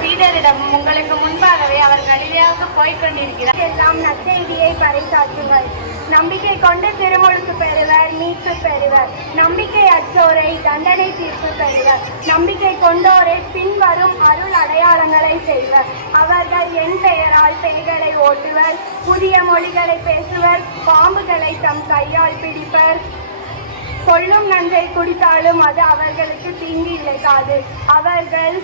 சீடரிடம் உங்களுக்கு முன்பாகவே அவர் கலிலையாக போய்க் கொண்டிருக்கிறார் எல்லாம் நற்செய்தியை பறைசாற்றுங்கள். நம்பிக்கை கொண்டு திருமுழுக்கு பெறுவர் மீட்பு பெறுவர். நம்பிக்கை அற்றோரை தண்டனை தீர்ப்பு பெறுவர். நம்பிக்கை கொண்டோரை பின்வரும் அருள் அடையாளங்களை செய்வர். அவர்கள் என் பெயரால் பேய்களை ஓட்டுவர் புதிய மொழிகளை பேசுவர் பாம்புகளை தம் கையால் பிடிப்பர். கொள்ளும் நஞ்சை குடித்தாலும் அது அவர்களுக்கு தீங்கு இழைக்காது. அவர்கள்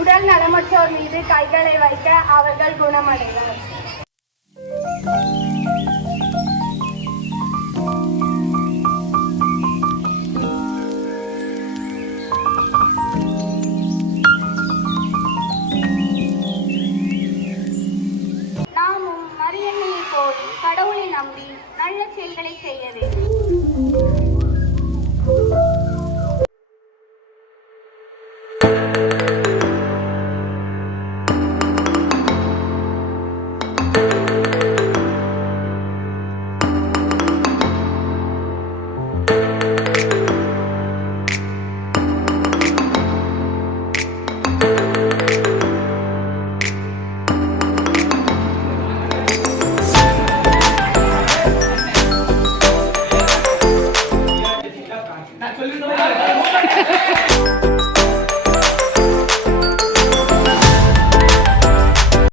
உடல் நலமற்றோர் மீது கைகளை வைக்க அவர்கள் குணமடைவர். நாமும் மரியண்ணையை போல் கடவுளை நம்பி நல்ல செயல்களை செய்ய வேண்டும்.